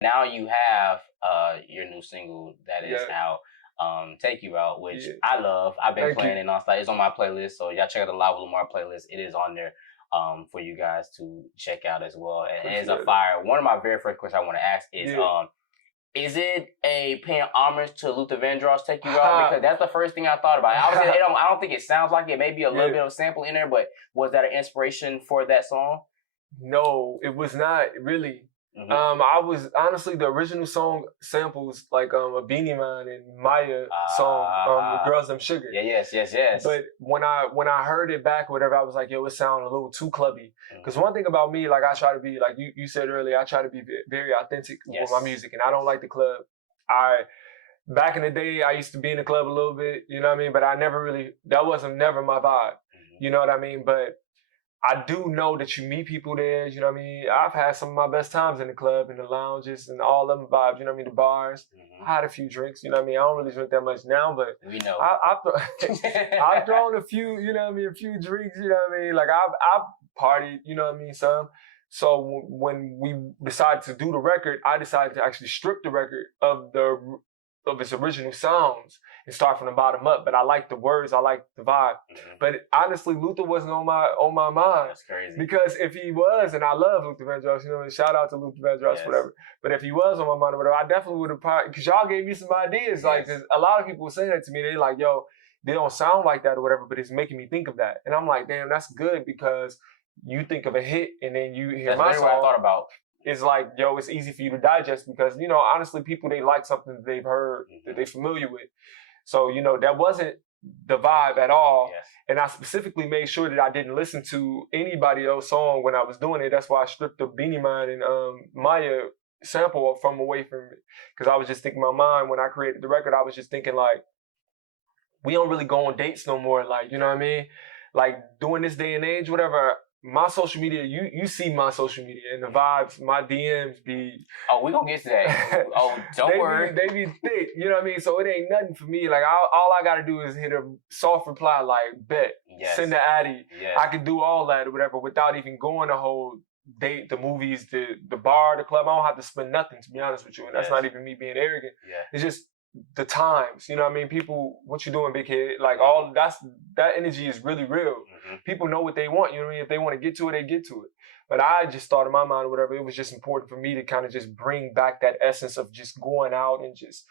Now you have your new single that is Yeah. out, Take You Out, which Yeah. I love. I've been Thank playing you. it nonstop. It's on my playlist, so y'all check out the Live with Lamar playlist. It is on there for you guys to check out as well. And it's a Appreciate it. fire. One of my very first questions I want to ask Yeah. is it a paying homage to Luther Vandross' "Take You Out"? Because that's the first thing I thought about. Obviously, I don't think it sounds like it. Maybe a little bit of sample in there, but was that an inspiration for that song? No, it was not really. Mm-hmm. I was honestly the original song samples like a Beanie Man and Maya song, "Girls Them Sugar." Yeah, yes. But when I heard it back, or whatever, I was like, yo, it sounded a little too clubby. Because one thing about me, like I try to be, like you said earlier, I try to be very authentic with my music, and I don't like the club. Back in the day, I used to be in the club a little bit, you know what I mean? But I never really, that wasn't never my vibe, you know what I mean? But I do know that you meet people there, you know what I mean? I've had some of my best times in the club, in the lounges, and all them vibes, you know what I mean? The bars. I had a few drinks, you know what I mean? I don't really drink that much now, but we know. I've thrown a few, you know what I mean? A few drinks, you know what I mean? Like I've partied, you know what I mean? Some. So when we decided to do the record, I decided to actually strip the record of its original sounds and start from the bottom up. But I like the words, I like the vibe. But honestly, Luther wasn't on my mind. That's crazy. Because if he was, and I love Luther Vandross, you know, shout out to Luther Vandross, whatever. But if he was on my mind or whatever, I definitely would have probably, because y'all gave me some ideas. Like, cause a lot of people were saying that to me. They like, yo, they don't sound like that or whatever, but it's making me think of that. And I'm like, damn, that's good, because you think of a hit and then you hear my song. That's what I thought about. It's like, yo, it's easy for you to digest, because, you know, honestly, people, they like something that they've heard, that they're familiar with. So, you know, that wasn't the vibe at all. And I specifically made sure that I didn't listen to anybody else's song when I was doing it. That's why I stripped the Beanie Man and Maya sample from away from it. Because I was just thinking in my mind, when I created the record, I was just thinking like, we don't really go on dates no more. Like, you know what I mean? Like, during this day and age, whatever, my social media, you see my social media and the vibes, my DMs be... Oh, we gonna get to that. Oh, don't worry. They be thick, you know what I mean? So it ain't nothing for me. Like, all I gotta do is hit a soft reply like, bet, send the Addy. I can do all that or whatever without even going the whole date, the movies, the bar, the club. I don't have to spend nothing, to be honest with you. And that's not even me being arrogant. It's just the times, you know what I mean? People, what you doing, big head? Like, all that energy is really real. People know what they want, you know what I mean? If they want to get to it, they get to it. But I just thought in my mind or whatever, it was just important for me to kind of just bring back that essence of just going out and just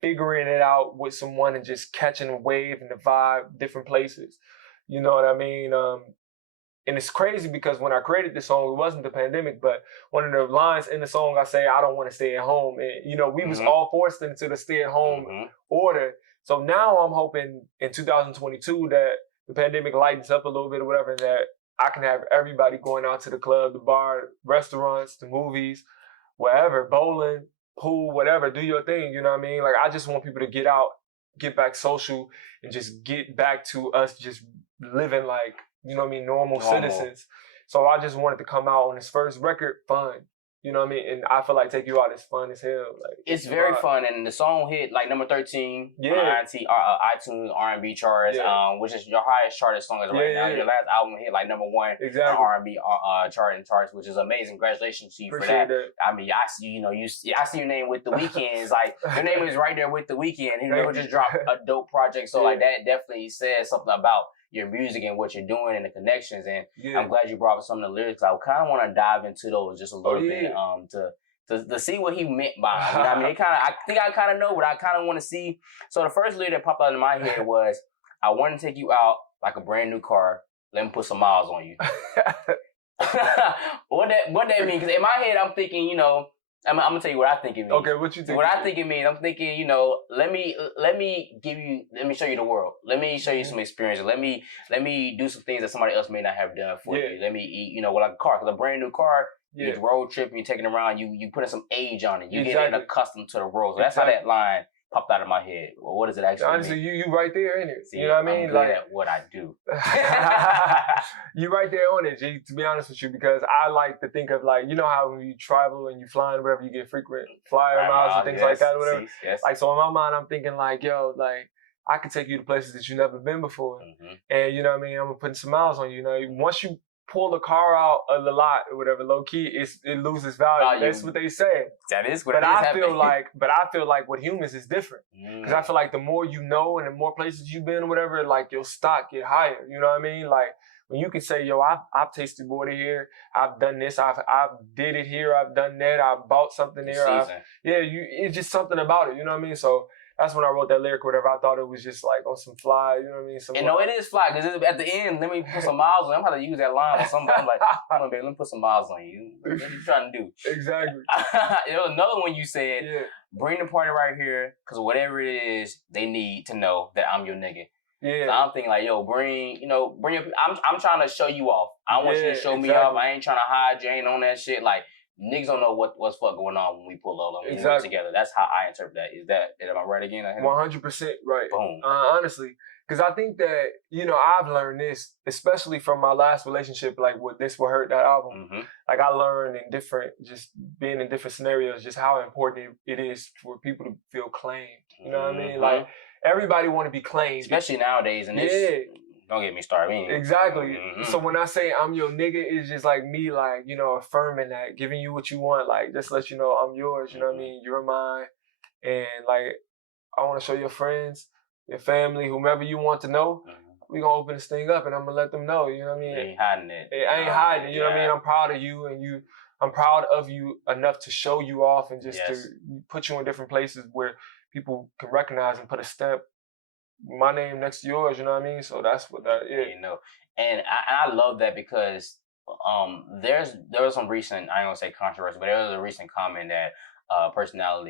figuring it out with someone and just catching a wave and the vibe, different places. You know what I mean? And it's crazy because when I created this song, it wasn't the pandemic, but one of the lines in the song, I say, I don't want to stay at home. And, you know, we was all forced into the stay at home order. So now I'm hoping in 2022 that the pandemic lightens up a little bit or whatever, and that I can have everybody going out to the club, the bar, restaurants, the movies, wherever, bowling, pool, whatever, do your thing, you know what I mean? Like, I just want people to get out, get back social, and just get back to us just living like, you know what I mean, normal citizens. So I just wanted to come out on this first record fun. You know what I mean? And I feel like Take You Out is fun as hell. Like, it's very fun, and the song hit like number 13 on iTunes R&B charts, which is your highest charted song as right now. Your last album hit like number 1 on R&B charts, which is amazing. Congratulations to you for that. I mean, I see, I see your name with The Weeknd. It's like your name is right there with The Weeknd. He never just dropped a dope project, so like that definitely says something about your music and what you're doing and the connections. And I'm glad you brought up some of the lyrics. I kind of want to dive into those just a little bit to see what he meant by them. You know what I mean? I think I kind of know, but I kind of want to see. So the first lyric that popped out in my head was, I want to take you out like a brand new car. Let me put some miles on you. What that mean? Because in my head, I'm thinking, I'm gonna tell you what I think it means. Okay, what you think? What I think it means, I'm thinking, let me show you the world. Let me show you some experiences. Let me do some things that somebody else may not have done for you. Let me, like a car, because a brand new car, you road trip, you're taking it around, you putting some age on it. You getting accustomed to the road. So that's how that line popped out of my head. Well, what does it actually mean? Honestly, you right there, ain't it? See, you know what I mean? I'm good at what I do. You right there on it, G, to be honest with you, because I like to think of, like, you know how when you travel and you fly and whatever, you get frequent flyer miles and things like that or whatever. Like, so in my mind, I'm thinking like, yo, like, I could take you to places that you've never been before. And you know what I mean? I'm gonna put some miles on you. You know, once you pull the car out of the lot or whatever, low key, it loses value. That's what they say. That is what but it is. I feel like with humans it's different. Because I feel like the more you know and the more places you've been or whatever, like your stock get higher. You know what I mean? Like when you can say, yo, I've tasted water here, I've done this, I've did it here, I've done that, I bought something there. It's just something about it. You know what I mean? So that's when I wrote that lyric or whatever. I thought it was just like on some fly, you know what I mean? And no, it is fly, because at the end, let me put some miles on you. I'm going to use that line on somebody. I'm like, hold on, baby, let me put some miles on you. What are you trying to do? Exactly. There was another one you said, bring the party right here, because whatever it is, they need to know that I'm your nigga. Yeah. So I'm thinking like, yo, bring your, I'm trying to show you off. I want you to show me off. I ain't trying to hide you, ain't on that shit. Like, niggas don't know what's fuck going on when we pull up when we're together. That's how I interpret that. Am I right again? 100% right. Boom. Honestly, because I think that, I've learned this, especially from my last relationship, like with This Will Hurt, that album. Mm-hmm. Like I learned just being in different scenarios, just how important it is for people to feel claimed. You know what I mean? Like everybody want to be claimed. Especially nowadays. And don't get me started. Exactly. Mm-hmm. So when I say I'm your nigga, it's just like me, like, affirming that, giving you what you want, like, just let you know I'm yours, you know what I mean? You're mine. And, like, I want to show your friends, your family, whomever you want to know, we going to open this thing up and I'm going to let them know, you know what I mean? You ain't hiding it. I ain't hiding it, you know what I mean? I'm proud of you and I'm proud of you enough to show you off and just to put you in different places where people can recognize and put a stamp, my name next to yours, you know what I mean? So that's what that is. And I love that because there was some recent, I ain't gonna say controversy, but there was a recent comment that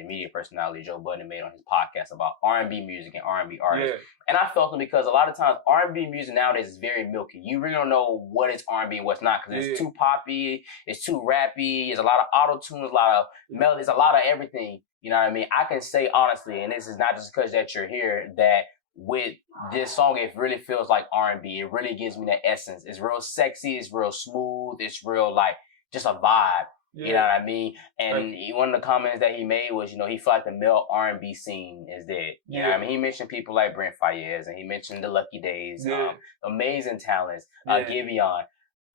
media personality Joe Budden made on his podcast about R&B music and R&B artists. And I felt it because a lot of times R&B music nowadays is very milky. You really don't know what is R&B and what's not because it's too poppy, it's too rappy, there's a lot of auto-tune, there's a lot of melodies, a lot of everything. You know what I mean? I can say honestly, and this is not just because that you're here, that with this song, it really feels like R&B. It really gives me that essence. It's real sexy. It's real smooth. It's real like just a vibe. You know what I mean? And one of the comments that he made was, he felt like the male R&B scene is dead. You know what I mean? He mentioned people like Brent Faiyaz and he mentioned the Lucky Days, amazing talents, Giveon.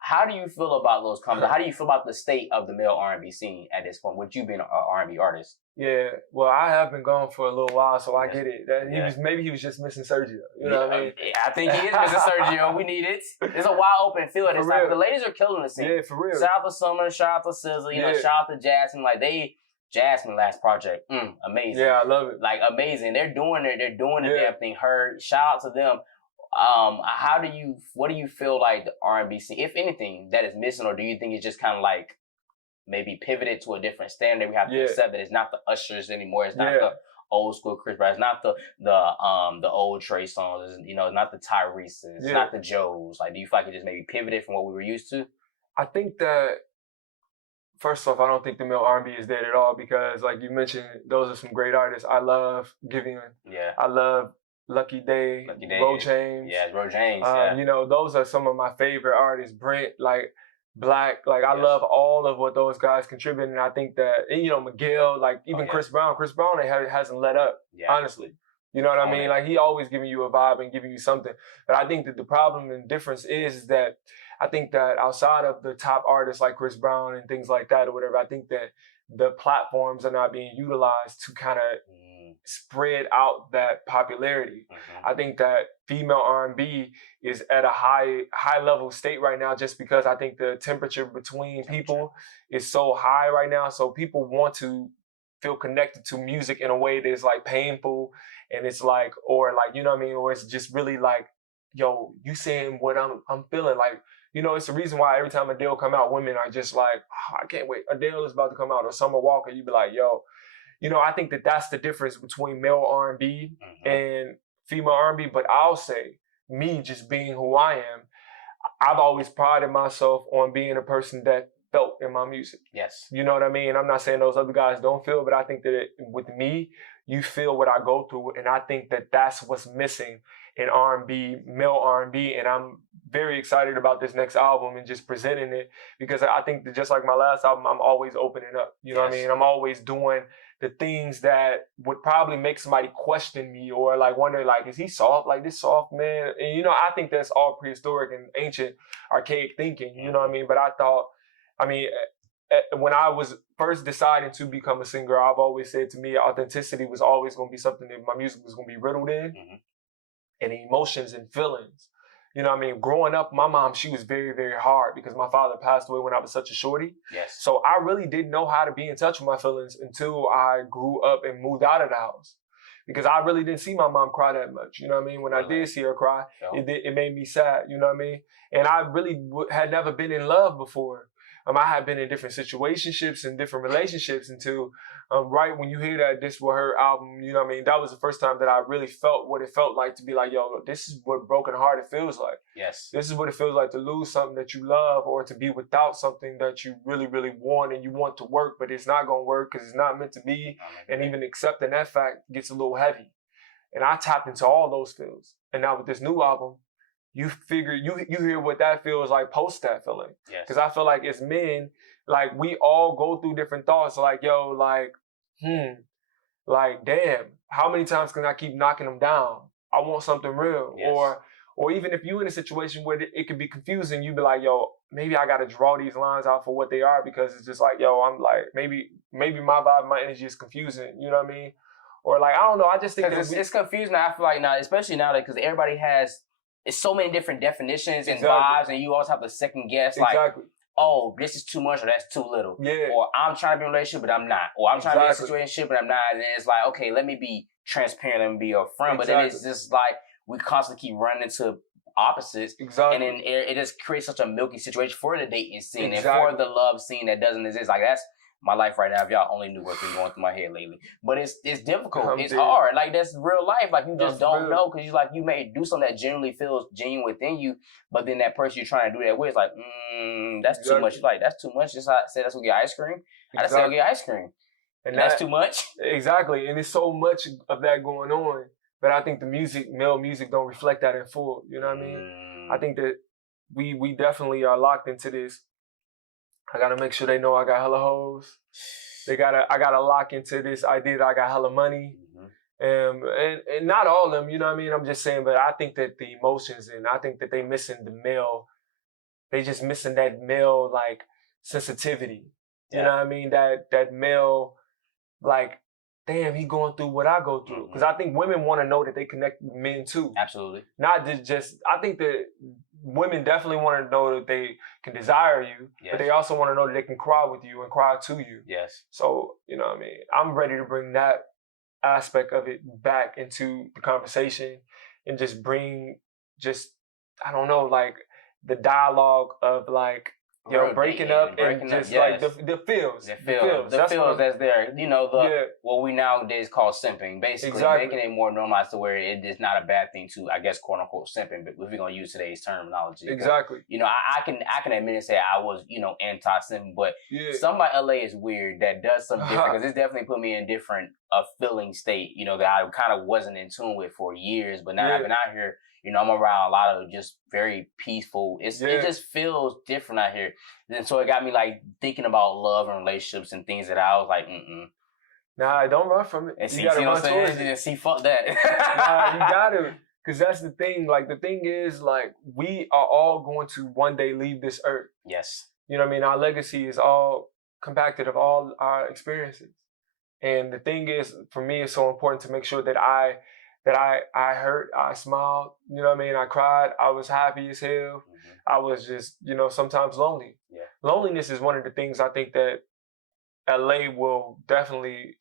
How do you feel about those comments? How do you feel about the state of the male R&B scene at this point? With you being an R&B artist? Yeah, well, I have been gone for a little while, so I get it. Maybe he was just missing Siergio. You know what I mean? I think he is missing Siergio. We need it. It's a wide open field. The ladies are killing the scene. Yeah, for real. Shout out to Summer, shout out to SZA, shout out to Jasmine. Like Jasmine last project, amazing. Yeah, I love it. Like amazing. They're doing the damn thing. Shout out to them. What do you feel like the R&B scene, if anything, that is missing, or do you think it's just kind of like maybe pivoted to a different standard? We have to accept that it's not the Ushers anymore. It's not the old school Chris Brown. It's not the old Trey songs. It's, not the Tyrese's. It's not the Joes. Like, do you feel like it just maybe pivoted from what we were used to? I think that first off, I don't think the male R&B is dead at all because, like you mentioned, those are some great artists. I love Giveon. Yeah. I love Lucky Day, Ro James. Yeah, Ro James. Those are some of my favorite artists. Brent, like Black, like I love all of what those guys contribute, and I think that Miguel, like even Chris Brown hasn't let up. Honestly, you know what I mean? Like he always giving you a vibe and giving you something. But I think that the problem and difference is that I think that outside of the top artists like Chris Brown and things like that or whatever, I think that the platforms are not being utilized to kind of spread out that popularity. I think that female R&B is at a high level state right now just because I think the temperature between people is so high right now. So people want to feel connected to music in a way that's like painful and it's like, or like, you know what I mean? Or it's just really like, yo, you saying what I'm feeling. Like, it's the reason why every time Adele come out, women are just like, I can't wait. Adele is about to come out, or Summer Walker. You be like, yo, I think that that's the difference between male R&B and female R&B. But I'll say, me just being who I am, I've always prided myself on being a person that felt in my music. Yes. You know what I mean? I'm not saying those other guys don't feel, but I think that with me, you feel what I go through, and I think that that's what's missing in R&B, male R&B, and I'm very excited about this next album and just presenting it, because I think that just like my last album, I'm always opening up. You know what I mean? I'm always doing the things that would probably make somebody question me or like wonder, like, is he soft? Like, this soft man? And you know, I think that's all prehistoric and ancient, archaic thinking. You know what I mean? But I thought, I mean, when I was first deciding to become a singer, I've always said to me, authenticity was always going to be something that my music was going to be riddled in, and emotions and feelings. You know what I mean? Growing up, my mom, she was very, very hard because my father passed away when I was such a shorty. Yes. So I really didn't know how to be in touch with my feelings until I grew up and moved out of the house. Because I really didn't see my mom cry that much. You know what I mean? When I did see her cry, it made me sad. You know what I mean? And I really had never been in love before. I had been in different situationships and different relationships until right when you hear that this was her album, you know what I mean? That was the first time that I really felt what it felt like to be like, yo, this is what broken hearted feels like. Yes. This is what it feels like to lose something that you love, or to be without something that you really, really want, and you want to work, but it's not going to work because it's not meant to be. And even accepting that fact gets a little heavy. And I tapped into all those feels. And now with this new album, you figure, you hear what that feels like post that feeling. Yes. Because I feel like as men, like, we all go through different thoughts. Like, yo, like, like, damn, how many times can I keep knocking them down? I want something real. Yes. Or even if you're in a situation where it could be confusing, you be like, yo, maybe I got to draw these lines out for what they are, because it's just like, yo, I'm like, maybe my vibe, my energy is confusing. You know what I mean? Or like, I don't know. I just think that it's confusing. I feel like now, especially now, because everybody has, it's so many different definitions and vibes, and you always have to second guess, like, oh, this is too much or that's too little. Yeah. Or I'm trying to be in a relationship, but I'm not. Or I'm trying to be in a situation, but I'm not. And it's like, okay, let me be transparent, let me be upfront. But then it's just like, we constantly keep running into opposites. And then it just creates such a milky situation for the dating scene and for the love scene that doesn't exist. Like, that's my life right now, if y'all only knew what's been going through my head lately. But it's difficult. It's hard. Like, that's real life. Like, you just don't know, because you may do something that genuinely feels genuine within you, but then that person you're trying to do that with is like, that's too much. Like, that's too much. Just I said that's gonna get ice cream. I just said I'll get ice cream. And that's too much. Exactly. And there's so much of that going on. But I think the male music don't reflect that in full. You know what I mean? I think that we definitely are locked into this. I gotta make sure they know I got hella hoes. I gotta lock into this idea that I got hella money. And not all of them, you know what I mean? I'm just saying, but I think that the emotions, and I think that they missing the male, they just missing that male, like, sensitivity. You know what I mean? That male, like, damn, he going through what I go through. Because I think women want to know that they connect with men too. Absolutely. Not just, I think that women definitely want to know that they can desire you, but they also want to know that they can cry with you and cry to you. Yes. So, you know what I mean? I'm ready to bring that aspect of it back into the conversation and just bring I don't know, like, the dialogue of, like, breaking up and just like the feels. The feels that's there. You know, what we nowadays call simping. Basically making it more normalized to where it is not a bad thing to, I guess, quote unquote, simping, but if we're gonna use today's terminology. Exactly. But, you know, I can admit and say I was, you know, anti-simping, but somebody LA is weird that does something different, because it's definitely put me in a feeling state, you know, that I kind of wasn't in tune with for years. But now I've been out here, you know, I'm around a lot of just very peaceful. It just feels different out here. And so it got me, like, thinking about love and relationships and things that I was like, Nah, don't run from it. And you gotta run towards it. And see, fuck that. Nah, you gotta. Because that's the thing. Like, the thing is, like, we are all going to one day leave this earth. Yes. You know what I mean? Our legacy is all compacted of all our experiences. And the thing is, for me, it's so important to make sure that I hurt, I smiled, you know what I mean? I cried, I was happy as hell. I was just, you know, sometimes lonely. Yeah. Loneliness is one of the things I think that LA will definitely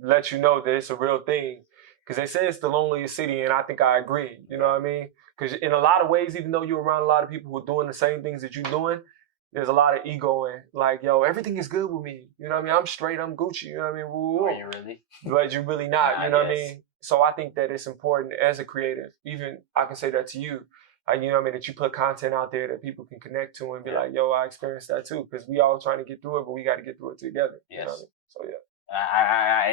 let you know that it's a real thing. Because they say it's the loneliest city, and I think I agree, you know what I mean? Because in a lot of ways, even though you're around a lot of people who are doing the same things that you're doing, there's a lot of ego and, like, yo, everything is good with me. You know what I mean? I'm straight, I'm Gucci, you know what I mean? Woo-woo. Are you really? But you're really not, you know what I mean? So I think that it's important as a creative, even I can say that to you, you know what I mean, that you put content out there that people can connect to and be like, yo, I experienced that too. Because we all trying to get through it, but we got to get through it together. Yes. You know what I mean? So, yeah.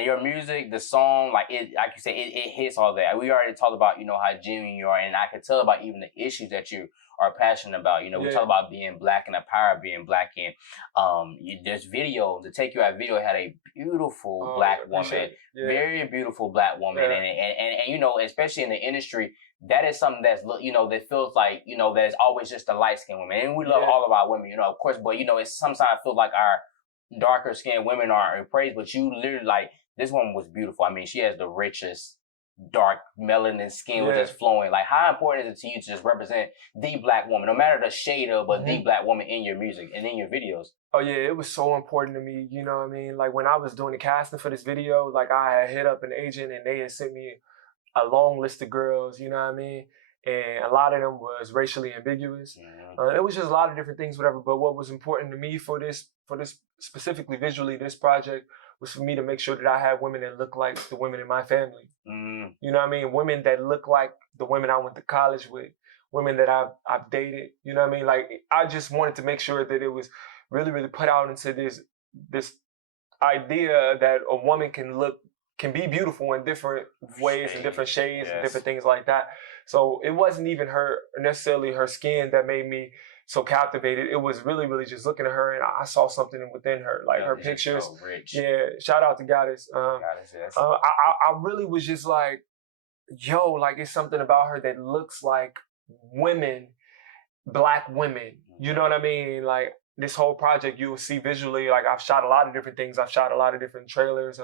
Your music, the song, like you said, it hits all that. We already talked about, how genuine you are, and I could tell about even the issues that you are passionate about. We talk about being black and the power of being black, and this video, the Take You Out video, had a beautiful black woman, very beautiful black woman, and especially in the industry, that is something that's that feels like that is always just the light skinned women, and we love all of our women, of course, but it's sometimes feels like our darker skinned women are praised, but you literally, like, this woman was beautiful. I mean, she has the richest dark melanin skin, was just flowing. Like, how important is it to you to just represent the black woman, no matter the shade of, but the black woman in your music and in your videos? Oh yeah, it was so important to me. You know what I mean? Like, when I was doing the casting for this video, like, I had hit up an agent and they had sent me a long list of girls. You know what I mean? And a lot of them was racially ambiguous. It was just a lot of different things, whatever. But what was important to me for this specifically visually, this project, was for me to make sure that I had women that look like the women in my family. You know what I mean? Women that look like the women I went to college with, women that I've dated. You know what I mean? Like, I just wanted to make sure that it was really, really put out into this idea that a woman can be beautiful in different ways and different shades and different things like that. So it wasn't even necessarily her skin that made me so captivated. It was really, really just looking at her, and I saw something within her, like her pictures. So rich. Yeah, shout out to Goddess. Goddess, yes. I really was just like, yo, like, it's something about her that looks like women, black women. You know what I mean? Like, this whole project, you will see visually, like, I've shot a lot of different things. I've shot a lot of different trailers,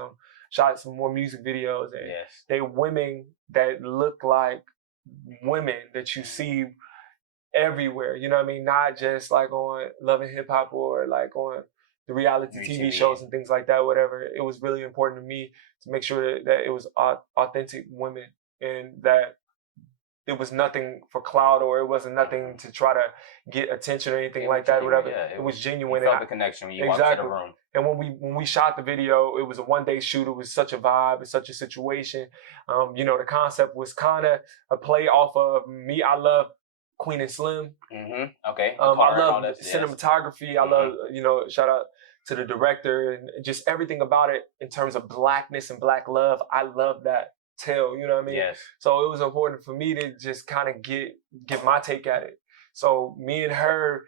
shot some more music videos, and they women that look like women that you see everywhere. You know what I mean? Not just like on Love and Hip Hop or like on the reality TV shows and things like that, whatever. It was really important to me to make sure that it was authentic women, and that it was nothing for clout, or it wasn't nothing to try to get attention or anything like that, whatever. It was genuine. You felt the connection when you walked into the room. And when we shot the video, it was a one-day shoot. It was such a vibe. It's such a situation. The concept was kind of a play off of me. I love Queen and Slim. Okay. I love cinematography. I love, shout out to the director and just everything about it in terms of blackness and black love. I love that tale, you know what I mean? Yes. So it was important for me to just kind of give my take at it. So me and her,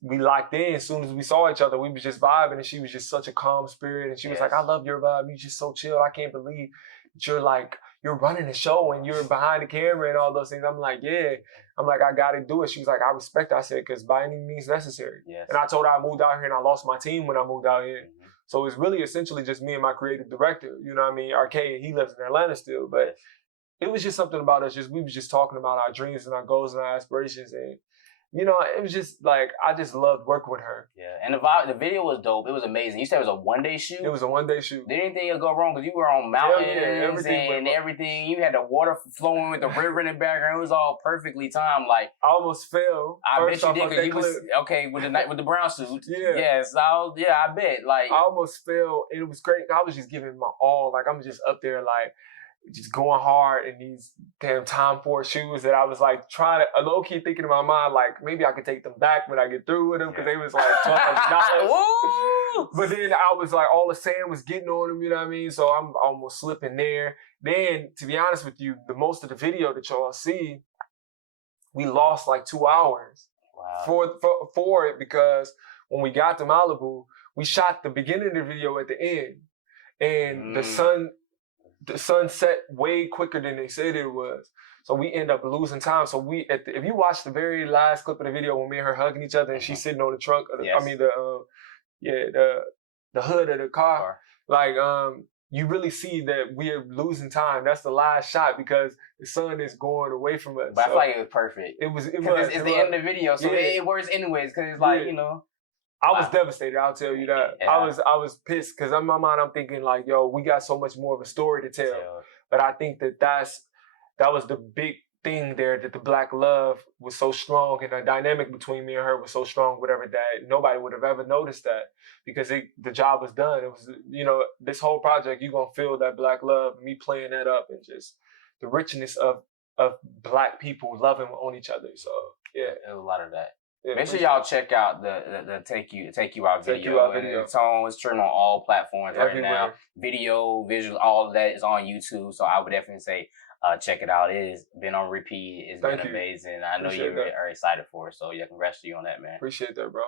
we locked in. As soon as we saw each other, we was just vibing, and she was just such a calm spirit. And she was like, I love your vibe. You're just so chill. I can't believe that you're running the show and you're behind the camera and all those things. I'm like, yeah. I'm like, I got to do it. She was like, I respect it. I said, because by any means necessary. Yes. And I told her I moved out here and I lost my team when I moved out here. So it's really essentially just me and my creative director. You know what I mean? Arcade, he lives in Atlanta still. But it was just something about us. We was just talking about our dreams and our goals and our aspirations. And it was just like, I just loved working with her. Yeah, and the video was dope. It was amazing. You said it was a one-day shoot? It was a one-day shoot. Did anything go wrong? Because you were on mountains everything. You had the water flowing with the river in the background. It was all perfectly timed. Like, I almost fell. I bet you did, because you was, with the brown suit. Yeah. Yes, I bet. Like, I almost fell. It was great. I was just giving my all. Like, I'm just up there, like, just going hard in these damn Tom Ford shoes that I was like trying to low-key thinking in my mind, like, maybe I could take them back when I get through with them, because they was like $1,200. But then I was like, all the sand was getting on them, you know what I mean? So I'm almost slipping there. Then, to be honest with you, the most of the video that y'all see, we lost like 2 hours for it, because when we got to Malibu, we shot the beginning of the video at the end, and the sun set way quicker than they said it was. So we end up losing time. So if you watch the very last clip of the video when me and her hugging each other and she's sitting on the trunk, the hood of the car, like, you really see that we're losing time. That's the last shot, because the sun is going away from us. But I feel like it was perfect. It's the end of the video, so it works anyways, because it's like, I was devastated, I'll tell you that. Yeah. I was pissed, because in my mind I'm thinking like, yo, we got so much more of a story to tell. Yeah. But I think that was the big thing there, that the black love was so strong, and the dynamic between me and her was so strong, whatever, that nobody would have ever noticed that, because the job was done. It was, this whole project, you're going to feel that black love, me playing that up, and just the richness of of Black people loving on each other. So yeah, there's a lot of that. Yeah, make sure y'all check out the Take You Out video. It's streaming on all platforms right now. Video, visuals, all of that is on YouTube. So I would definitely say check it out. It has been on repeat. It's been amazing. I know you are excited for it. So yeah, congrats to you on that, man. Appreciate that, bro.